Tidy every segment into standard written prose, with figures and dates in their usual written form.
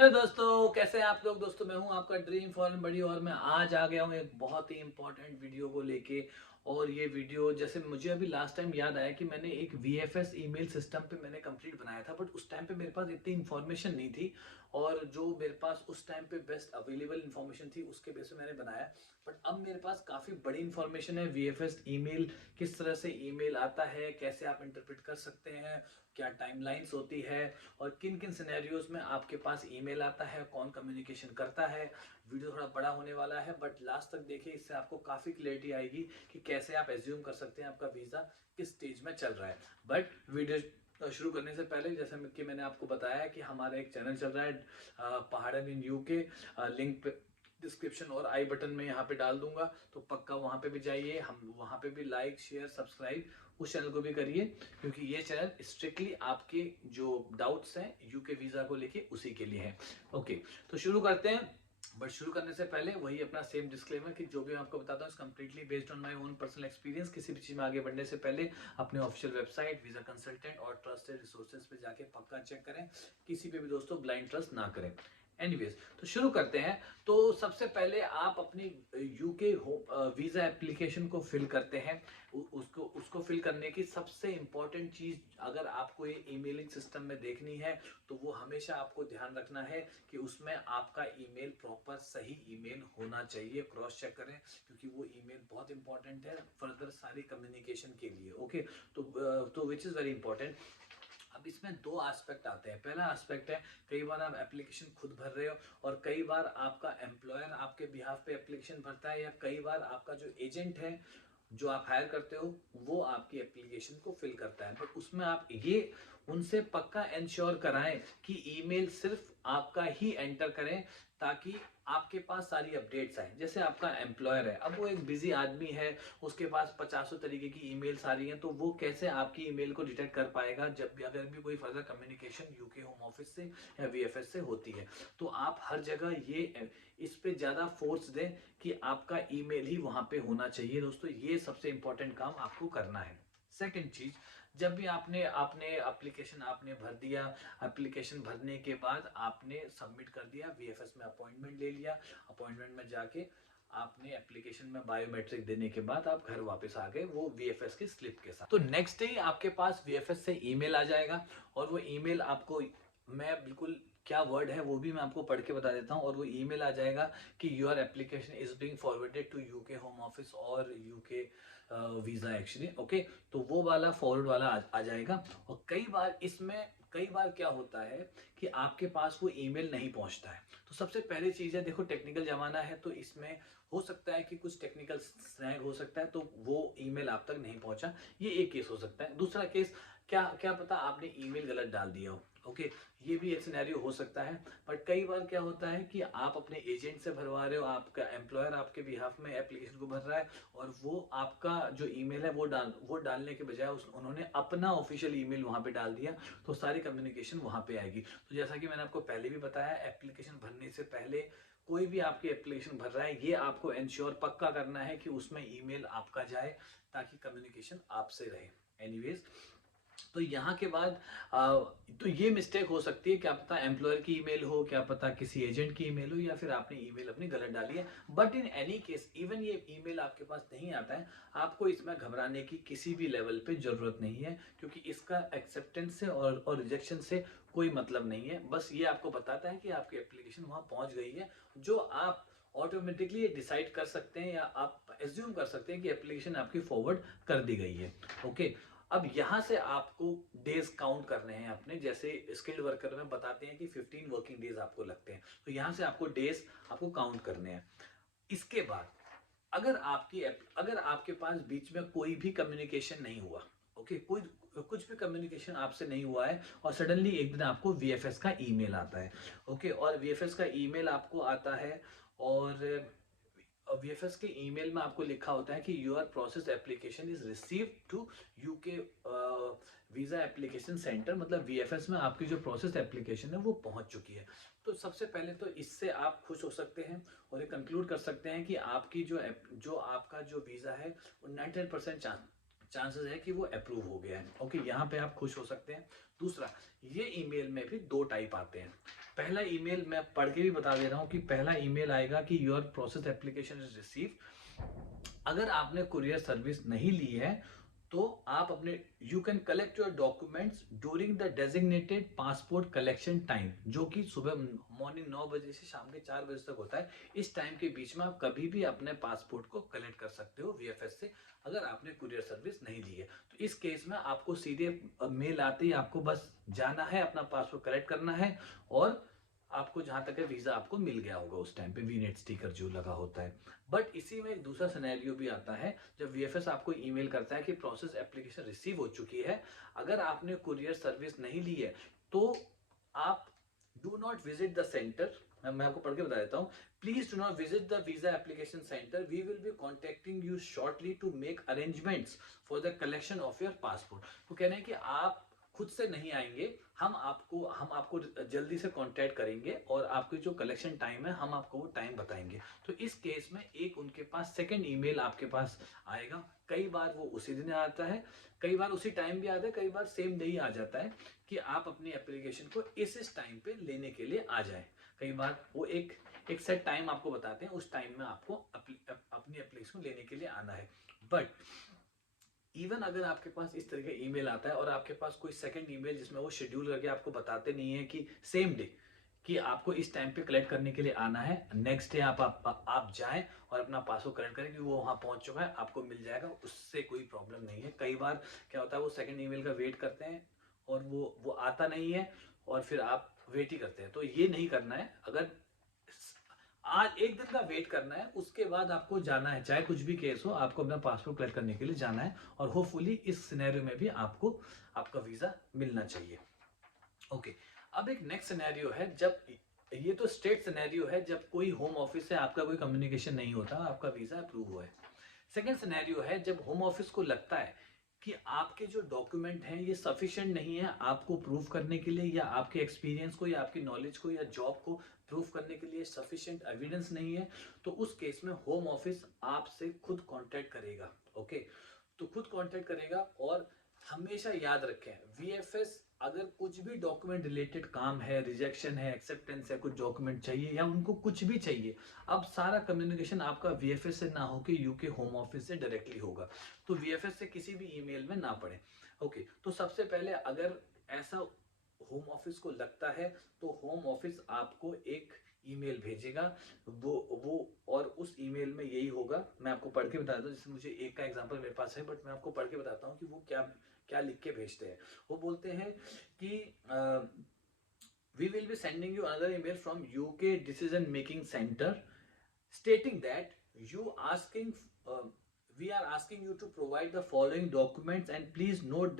Hello दोस्तों, कैसे हैं आप लोग। दोस्तों मैं हूं आपका ड्रीम फॉरेन बड़ी और मैं आज आ गया हूं एक बहुत ही इंपॉर्टेंट वीडियो को लेके। और ये वीडियो जैसे मुझे अभी लास्ट टाइम याद आया कि मैंने एक वीएफएस ईमेल सिस्टम पे मैंने कंप्लीट बनाया था, बट उस टाइम पे मेरे पास इतनी इन्फॉर्मेशन नहीं थी। और जो मेरे पास उस टाइम पे बेस्ट अवेलेबल इन्फॉर्मेशन थी उसके बेस पे मैंने बनाया। बट अब मेरे पास काफ़ी बड़ी इन्फॉर्मेशन है। वीएफएस ईमेल किस तरह से ईमेल आता है, कैसे आप इंटरप्रेट कर सकते हैं, क्या टाइमलाइंस होती है, और किन किन सिनेरियोज में आपके पास ईमेल आता है, कौन कम्युनिकेशन करता है। वीडियो थोड़ा बड़ा होने वाला है बट लास्ट तक देखिए, इससे आपको काफ़ी क्लियरिटी आएगी कि कैसे आप एज्यूम कर सकते हैं आपका वीज़ा किस स्टेज में चल रहा है। बट वीडियो शुरू करने से पहले जैसे कि मैंने आपको बताया कि हमारा एक चैनल चल रहा है पहाड़न इन यूके। लिंक पे डिस्क्रिप्शन और आई बटन में यहाँ पे डाल दूंगा, तो पक्का वहाँ पे भी जाइए। हम वहाँ पे भी लाइक शेयर सब्सक्राइब उस चैनल को भी करिए, क्योंकि ये चैनल स्ट्रिक्टली आपके जो डाउट्स हैं यूके वीज़ा को लेके उसी के लिए है। ओके, तो शुरू करते हैं। बट शुरू करने से पहले वही अपना सेम डिस्क्लेमर कि जो भी मैं आपको बताता हूँ completely based on my own personal experience. किसी भी चीज़ में आगे बढ़ने से पहले अपने ऑफिशियल वेबसाइट वीज़ा कंसल्टेंट और ट्रस्टेड रिसोर्सेज पे जाके पक्का चेक करें। किसी पे भी दोस्तों ब्लाइंड ट्रस्ट ना करें। एनीवेज, तो शुरू करते हैं। तो सबसे पहले आप अपनी यूके वीज़ा एप्लीकेशन को फिल करते हैं। उसको उसको फिल करने की सबसे इम्पॉर्टेंट चीज़ अगर आपको ये ईमेलिंग सिस्टम में देखनी है तो वो हमेशा आपको ध्यान रखना है कि उसमें आपका ईमेल प्रॉपर सही ईमेल होना चाहिए। क्रॉस चेक करें, क्योंकि वो ईमेल बहुत इंपॉर्टेंट है फर्दर सारी कम्युनिकेशन के लिए। ओके, तो विच इज़ वेरी इंपॉर्टेंट। अब इसमें दो एस्पेक्ट आते हैं। पहला एस्पेक्ट है, कई बार आप एप्लीकेशन खुद भर रहे हो और कई बार आपका एम्प्लॉयर आपके बिहाफ पे एप्लीकेशन भरता है, या कई बार आपका जो एजेंट है जो आप हायर करते हो वो आपकी एप्लीकेशन को फिल करता है। बट उसमें आप ये उनसे पक्का इंश्योर कराएं कि ईमेल सिर्फ आपका ही एंटर करें, ताकि आपके पास सारी अपडेट्स आए। जैसे आपका एम्प्लॉयर है, अब वो एक बिजी आदमी है, उसके पास पचासों तरीके की ईमेल्स आ रही हैं, तो वो कैसे आपकी ईमेल को डिटेक्ट कर पाएगा जब भी अगर भी कोई further communication UK home office से या वीएफएस से होती है। तो आप हर जगह ये इस पे ज़्यादा फोर्स दें कि आपका ईमेल ही वहाँ पे होना चाहिए। दोस्तों ये सबसे इंपॉर्टेंट काम आपको करना है। सेकंड चीज, जब भी आपने आपने एप्लीकेशन आपने भर दिया, एप्लीकेशन भरने के बाद आपने सबमिट कर दिया, वीएफएस में अपॉइंटमेंट ले लिया, अपॉइंटमेंट में जाके आपने एप्लीकेशन में बायोमेट्रिक देने के बाद आप घर वापस आ गए वो वीएफएस की स्लिप के साथ। तो नेक्स्ट डे आपके पास वीएफएस से ईमेल आ जाएगा, और वो ईमेल आपको, मैं बिल्कुल क्या वर्ड है वो भी मैं आपको पढ़ के बता देता हूँ। और वो ईमेल आ जाएगा कि your application is being forwarded to UK home office और यूके वीज़ा एक्चुअली। ओके, तो वो वाला फॉरवर्ड वाला आ जाएगा। और कई बार क्या होता है कि आपके पास वो ईमेल नहीं पहुंचता है। तो सबसे पहली चीज़ है, देखो टेक्निकल ज़माना है तो इसमें हो सकता है कि कुछ टेक्निकल स्नैग हो सकता है, तो वो ईमेल आप तक नहीं पहुंचा। ये एक केस हो सकता है। दूसरा केस, क्या क्या पता आपने ईमेल गलत डाल दिया हो। ओके, ये भी एक सिनेरियो हो सकता है। बट कई बार क्या होता है कि आप अपने एजेंट से भरवा रहे हो, आपका एम्प्लॉयर आपके बिहाफ में एप्लीकेशन को भर रहा है, और वो आपका जो ईमेल है वो डालने के बजाय उन्होंने अपना ऑफिशियल ईमेल वहां पे डाल दिया, तो सारी कम्युनिकेशन वहां पे आएगी। तो जैसा कि मैंने आपको पहले भी बताया, एप्लीकेशन भरने से पहले कोई भी आपकी एप्लीकेशन भर रहा है, ये आपको इंश्योर पक्का करना है कि उसमें ईमेल आपका जाए, ताकि कम्युनिकेशन आपसे रहे। एनीवेज, तो यहाँ के बाद तो ये मिस्टेक हो सकती है, क्या पता एम्प्लॉयर की ईमेल हो, क्या पता किसी एजेंट की ईमेल हो, या फिर आपने ईमेल अपनी गलत डाली है। But in any case, even ये ईमेल आपके पास नहीं आता है, आपको इसमें घबराने की किसी भी लेवल पे जरूरत नहीं है, क्योंकि इसका एक्सेप्टेंस से और रिजेक्शन से कोई मतलब नहीं है। बस ये आपको बताता है कि आपकी एप्लीकेशन वहां पहुंच गई है, जो आप ऑटोमेटिकली डिसाइड कर सकते हैं या आप एज्यूम कर सकते हैं कि एप्लीकेशन आपकी फॉरवर्ड कर दी गई है। ओके, अब यहां से आपको डेज काउंट करने हैं अपने। जैसे स्किल्ड वर्कर में बताते हैं कि 15 वर्किंग डेज आपको लगते हैं, तो यहां से आपको डेज आपको काउंट करने हैं। इसके बाद अगर आपके पास बीच में कोई भी कम्युनिकेशन नहीं हुआ, ओके, कोई कुछ भी कम्युनिकेशन आपसे नहीं हुआ है, और सडनली एक दिन आपको वीएफएस का ईमेल आता है। ओके, और वीएफएस का ईमेल आपको आता है, और वीएफएस के ईमेल में आपको लिखा होता है कि your process application is received to UK visa application centre, मतलब वीएफएस में आपकी जो प्रोसेस एप्लीकेशन है वो पहुंच चुकी है। तो सबसे पहले तो इससे आप खुश हो सकते हैं, और ये कंक्लूड कर सकते हैं कि आपकी जो आपका जो वीजा है वो 99% चांसेस है कि वो अप्रूव हो गया है। ओके, यहाँ पे आप खुश हो सकते हैं। दूसरा, ये ईमेल में भी 2 टाइप आते हैं। पहला ईमेल मैं पढ़ के भी बता दे रहा हूँ कि पहला ईमेल आएगा कि your process application is receive. अगर आपने कुरियर सर्विस नहीं ली है तो आप अपने you can collect your documents during the designated passport collection time, जो कि सुबह मॉर्निंग 9 बजे से शाम के 4 बजे तक होता है। इस टाइम के बीच में आप कभी भी अपने पासपोर्ट को कलेक्ट कर सकते हो वीएफएस से, अगर आपने कुरियर सर्विस नहीं ली है। तो इस केस में आपको सीधे मेल आते ही आपको बस जाना है, अपना पासपोर्ट कलेक्ट करना है, और आपको जहां तक है वीजा आपको मिल गया होगा उस टाइम पे, वीनेट स्टिकर जो लगा होता है। बट इसी में एक दूसरा सिनेरियो भी आता है, जब वीएफएस आपको ईमेल करता है कि प्रोसेस एप्लीकेशन रिसीव हो चुकी है, अगर आपने कुरियर सर्विस नहीं ली है तो आप do not visit the centre. मैं आपको पढ़ के बता देता हूँ। Please do not visit the visa application centre, we will be contacting you shortly to make arrangements for the collection of your passport. तो कह रहे हैं कि आप खुद से नहीं आएंगे, हम आपको जल्दी से कांटेक्ट करेंगे और आपके जो कलेक्शन टाइम है हम आपको वो टाइम बताएंगे। तो इस केस में एक उनके पास सेकंड ईमेल आपके पास आएगा। कई बार वो उसी दिन आता है, कई बार उसी टाइम भी आता है, कई बार सेम डे ही आ जाता है कि आप अपनी एप्लीकेशन को इस टाइम पे लेने के लिए आ जाए। कई बार वो एक सेट टाइम आपको बताते हैं, उस टाइम में आपको अपनी एप्लीकेशन लेने के लिए आना है। बट इवन अगर आपके पास इस तरह का ईमेल आता है और आपके पास कोई सेकंड ईमेल जिसमें वो शेड्यूल करके आपको बताते नहीं है कि सेम डे कि आपको इस टाइम पे कलेक्ट करने के लिए आना है, नेक्स्ट डे आप जाएं और अपना पासवर्ड कलेक्ट करें कि वो वहां पहुंच चुका है, आपको मिल जाएगा, उससे कोई प्रॉब्लम नहीं है। कई बार क्या होता है, वो सेकंड ईमेल का वेट करते हैं और वो आता नहीं है और फिर आप वेट ही करते हैं। तो ये नहीं करना है। अगर आज एक दिन का वेट करना है, उसके बाद आपको जाना है, चाहे कुछ भी केस हो, आपको अपना पासपोर्ट कलेक्ट करने के लिए जाना है, और होपफुली इस सिनेरियो में भी आपको आपका वीजा मिलना चाहिए। ओके, अब एक नेक्स्ट सिनेरियो है, जब ये तो स्टेट सिनेरियो है, जब कोई होम ऑफिस से आपका कोई कम्युनिकेशन नहीं होता, आपका वीजा अप्रूव हुआ है। सेकेंड सिनेरियो है जब होम ऑफिस को लगता है कि आपके जो डॉक्यूमेंट हैं ये सफिशिएंट नहीं है आपको प्रूव करने के लिए, या आपके एक्सपीरियंस को या आपकी नॉलेज को या जॉब को प्रूव करने के लिए सफिशिएंट एविडेंस नहीं है, तो उस केस में होम ऑफिस आपसे खुद कांटेक्ट करेगा। ओके, तो खुद कांटेक्ट करेगा। और हमेशा याद रखें, वीएफएस अगर कुछ भी डॉक्यूमेंट रिलेटेड काम है, रिजेक्शन है, एक्सेप्टेंस है, कुछ डॉक्यूमेंट चाहिए या उनको कुछ भी चाहिए, अब सारा कम्युनिकेशन आपका वीएफएस से ना होकर यूके होम ऑफिस से डायरेक्टली होगा। तो वीएफएस से किसी भी ईमेल में ना पड़े। ओके, तो सबसे पहले अगर ऐसा होम ऑफिस को लगता है तो होम ऑफिस आपको एक ईमेल भेजेगा। वो और उस ईमेल में यही होगा, मैं आपको पढ़ के बताता हूँ। जैसे मुझे एक का एग्जांपल मेरे पास है, बट मैं आपको पढ़ के बताता हूँ कि वो क्या क्या लिख के भेजते हैं। वो बोलते हैं कि we will be sending you another email from UK decision making centre stating that you asking we are asking you to provide the following documents, and please note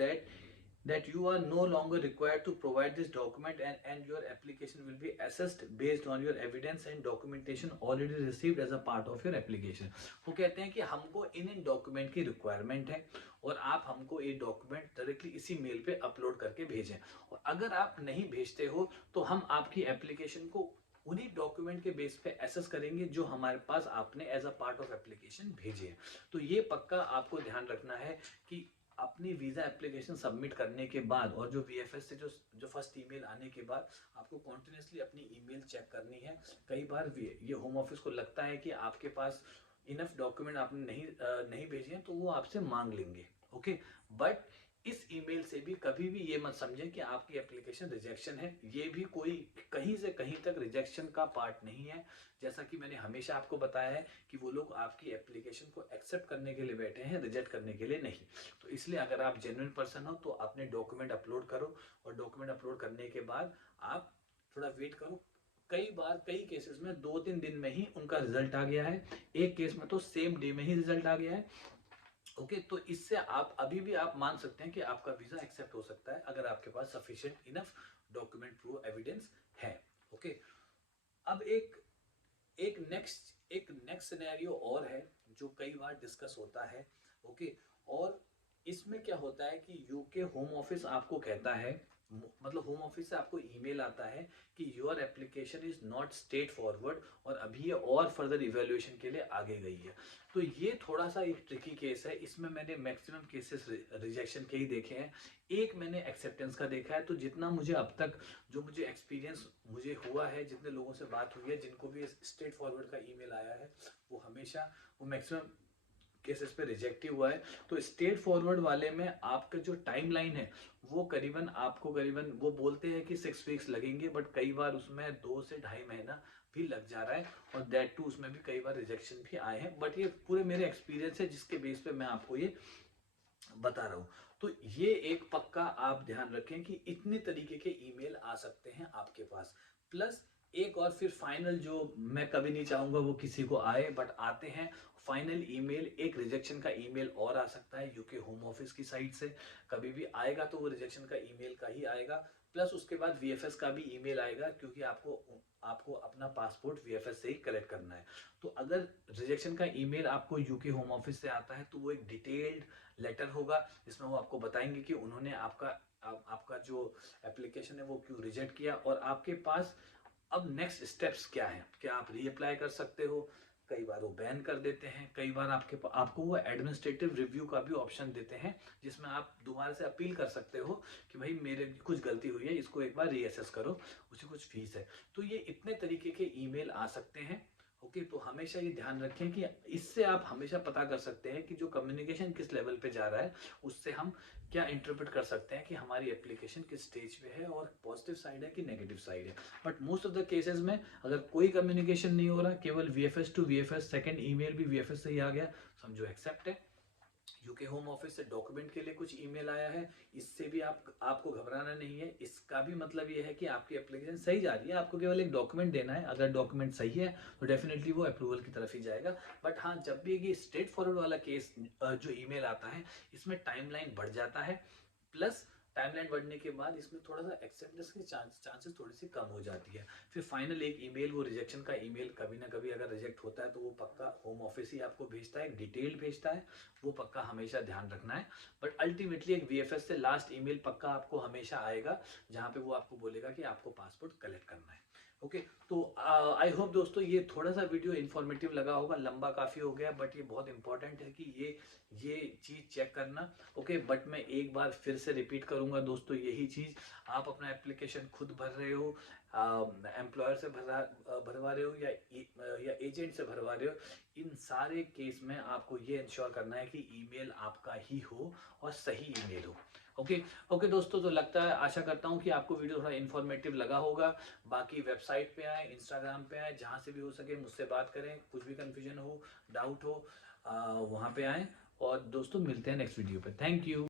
that you are no longer required to provide this document, and your application will be assessed based on your evidence and documentation already received as a part of your application। वो कहते हैं कि हमको इन document की requirement है और आप हमको ये डॉक्यूमेंट डायरेक्टली इसी मेल पे अपलोड करके भेजें, और अगर आप नहीं भेजते हो तो हम आपकी एप्लीकेशन को उन्हीं डॉक्यूमेंट के बेस पे एसेस करेंगे जो हमारे पास आपने as a part of application भेजे हैं। तो ये पक्का आपको ध्यान रखना है कि अपनी वीजा एप्लीकेशन सबमिट करने के बाद और जो वीएफएस से जो फर्स्ट ईमेल आने के बाद आपको कॉन्टिन्यूसली अपनी ईमेल चेक करनी है। कई बार ये होम ऑफिस को लगता है कि आपके पास इनफ डॉक्यूमेंट आपने नहीं भेजे हैं, तो वो आपसे मांग लेंगे। ओके, बट इस ईमेल से भी कभी भी ये मत समझें कि आपकी एप्लीकेशन रिजेक्शन है। ये भी कोई कहीं से कहीं तक रिजेक्शन का पार्ट नहीं है। जैसा कि मैंने हमेशा आपको बताया है कि वो लोग आपकी एप्लीकेशन को एक्सेप्ट करने के लिए बैठे हैं, रिजेक्ट करने के लिए नहीं। तो इसलिए अगर आप जेन्युइन पर्सन हो तो अपने डॉक्यूमेंट अपलोड करो, और डॉक्यूमेंट अपलोड करने के बाद आप थोड़ा वेट करो। कई बार कई केसेस में 2-3 दिन में ही उनका रिजल्ट आ गया है, एक केस में तो सेम डे में ही रिजल्ट आ गया है। ओके, तो इससे आप अभी भी आप मान सकते हैं कि आपका वीजा एक्सेप्ट हो सकता है अगर आपके पास sufficient enough document proof evidence है। ओके, अब एक नेक्स्ट सिनेरियो और है जो कई बार डिस्कस होता है। ओके, और इसमें क्या होता है कि यूके होम ऑफिस आपको कहता है मतलब होम ऑफिस से आपको ईमेल आता है कि your application is not straight forward और अभी ये और फर्दर इवेल्युएशन के लिए आगे गई है। तो ये थोड़ा सा एक ट्रिकी केस है, इसमें मैंने मैक्सिमम केसेस रिजेक्शन के ही देखे हैं, एक मैंने एक्सेप्टेंस का देखा है। तो जितना मुझे अब तक जो मुझे एक्सपीरियंस मुझे हुआ है, जितने लोगों से बात हुई है जिनको भी स्ट्रेट फॉरवर्ड का ईमेल आया है, वो हमेशा वो मैक्सिमम केसेस पे रिजेक्ट ही हुआ है। तो स्ट्रेट फॉरवर्ड वाले में आपका जो टाइमलाइन है वो करीबन वो बोलते हैं कि 6 वीक्स लगेंगे, बट कई बार उसमें 2 से ढाई महीना भी लग जा रहा है, और दैट टू उसमें भी कई बार रिजेक्शन भी आए हैं। बट ये पूरे मेरे एक्सपीरियंस है जिसके बेस पे मैं आपको ये बता रहा हूँ। तो ये एक पक्का आप ध्यान रखें कि इतने तरीके के ईमेल आ सकते हैं आपके पास। प्लस एक और फिर फाइनल जो मैं कभी नहीं चाहूंगा वो किसी को आए, बट आते हैं फाइनल ईमेल, एक रिजेक्शन का ईमेल और आ सकता है यूके होम ऑफिस की साइड से। कभी भी आएगा तो वो रिजेक्शन का ईमेल का ही आएगा, प्लस उसके बाद वीएफएस का भी ईमेल आएगा, क्योंकि आपको आपको अपना पासपोर्ट वीएफएस से ही कलेक्ट करना है। तो अगर रिजेक्शन का ईमेल आपको यूके होम ऑफिस से आता है तो वो एक डिटेल्ड लेटर होगा जिसमें वो आपको बताएंगे कि उन्होंने आपका जो एप्लीकेशन है वो क्यों रिजेक्ट किया, और आपके पास अब नेक्स्ट स्टेप्स क्या हैं। क्या आप रीअप्लाई कर सकते हो, कई बार वो बैन कर देते हैं, कई बार आपको वो एडमिनिस्ट्रेटिव रिव्यू का भी ऑप्शन देते हैं जिसमें आप दोबारा से अपील कर सकते हो कि भाई मेरे कुछ गलती हुई है, इसको एक बार रीअसेस करो, उसे कुछ फीस है। तो ये इतने तरीके के ईमेल आ सकते हैं। ओके, तो हमेशा ये ध्यान रखें कि इससे आप हमेशा पता कर सकते हैं कि जो कम्युनिकेशन किस लेवल पे जा रहा है, उससे हम क्या इंटरप्रेट कर सकते हैं कि हमारी एप्लीकेशन किस स्टेज पे है और पॉजिटिव साइड है कि नेगेटिव साइड है। But most of the cases में अगर कोई कम्युनिकेशन नहीं हो रहा, केवल VFS to VFS, second email भी वीएफएस से ही आ गया, समझो एक्सेप्ट है। यूके होम ऑफिस से डॉक्यूमेंट के लिए कुछ ईमेल आया है, इससे भी आपको घबराना नहीं है। इसका भी मतलब ये है कि आपकी एप्लीकेशन सही जा रही है, आपको केवल एक डॉक्यूमेंट देना है। अगर डॉक्यूमेंट सही है तो डेफिनेटली वो अप्रूवल की तरफ ही जाएगा। बट हाँ, जब भी ये स्ट्रेट फॉरवर्ड वाला केस जो ईमेल आता है, इसमें टाइमलाइन बढ़ जाता है। प्लस टाइमलाइन बढ़ने के बाद इसमें थोड़ा सा एक्सेप्टेंस की चांसेस थोड़ी सी कम हो जाती है। फिर फाइनल एक ईमेल, वो रिजेक्शन का ईमेल कभी ना कभी अगर रिजेक्ट होता है तो वो पक्का होम ऑफिस ही आपको भेजता है, डिटेल्ड भेजता है, वो पक्का हमेशा ध्यान रखना है। बट अल्टीमेटली एक वीएफएस से लास्ट ईमेल पक्का आपको हमेशा आएगा, जहां पे वो आपको बोलेगा कि आपको पासपोर्ट कलेक्ट करना है। ओके, तो आई होप दोस्तों ये थोड़ा सा वीडियो इन्फॉर्मेटिव लगा होगा, लंबा काफी हो गया, बट ये बहुत इंपॉर्टेंट है कि ये चीज चेक करना। ओके, बट मैं एक बार फिर से रिपीट करूंगा दोस्तों, यही चीज, आप अपना एप्लीकेशन खुद भर रहे हो, एम्प्लॉयर से भरवा रहे हो या एजेंट से भरवा रहे हो, इन सारे केस में आपको ये इंश्योर करना है कि ईमेल आपका ही हो और सही ईमेल हो। ओके ओके दोस्तों, तो लगता है, आशा करता हूँ कि आपको वीडियो थोड़ा इन्फॉर्मेटिव लगा होगा। बाकी वेबसाइट पे आए, इंस्टाग्राम पे आए, जहाँ से भी हो सके मुझसे बात करें, कुछ भी कंफ्यूजन हो, डाउट हो, वहाँ पे आए। और दोस्तों मिलते हैं नेक्स्ट वीडियो पे। Thank you.